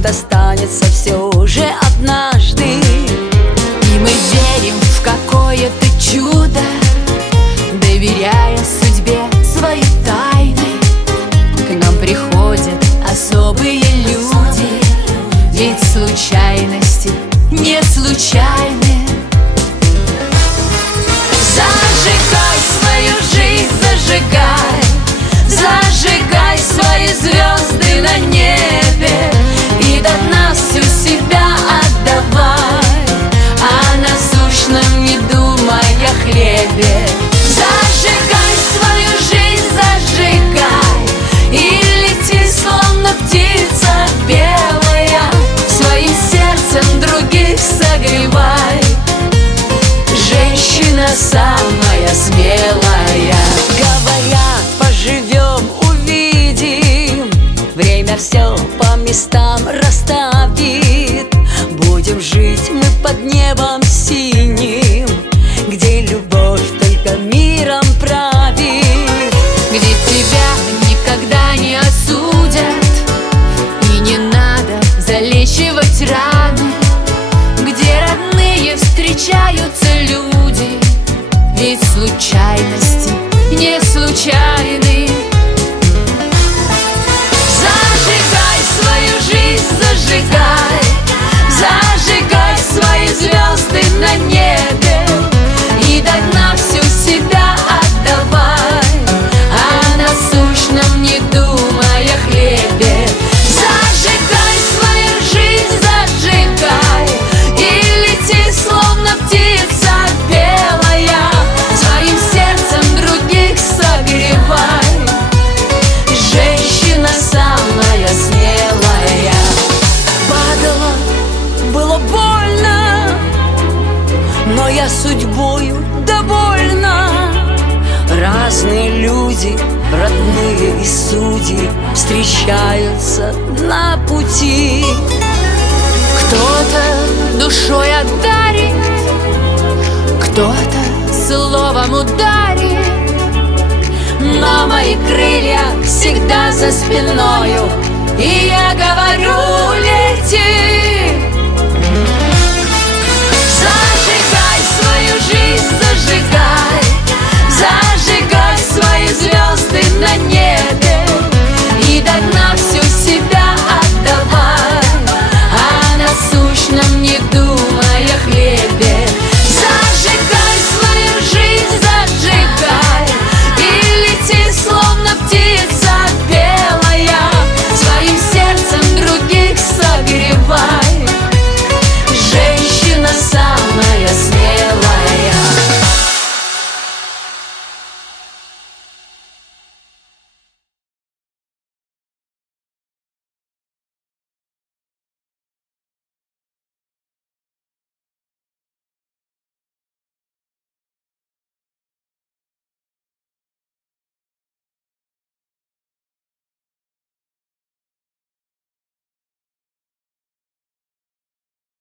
достанется все же однажды. И мы верим в какое-то чудо, доверяя судьбе свои тайны. К нам приходят особые люди, ведь случайности не случайны. Зажигай свою жизнь, зажигай, зажигай свои звезды на небе и до дна всю себя отдавай, о насущном не думай о хлебе. Зажигай свою жизнь, зажигай, и лети, словно птица белая, своим сердцем других согревай. Женщина самая смелая. Говорят, поживем, увидим, время все по местам расставит. Будем жить мы под небом синим, где любовь только миром правит. Где тебя никогда не осудят и не надо залечивать раны, где родные встречаются люди, ведь случайности не случайны. Зажигай свою жизнь, зажигай, зажигай свои звезды на небе и до дна всю себя отдавай, о насущном не думай о хлебе. Зажигай свою жизнь, зажигай, и лети, словно птица белая, своим сердцем других согревай. Женщина самая смелая. Падала, было больно, но я судьбою довольна. Разные люди, родные и судьи, встречаются на пути. Кто-то душой одарит, кто-то словом ударит, но мои крылья всегда за спиною, и я говорю: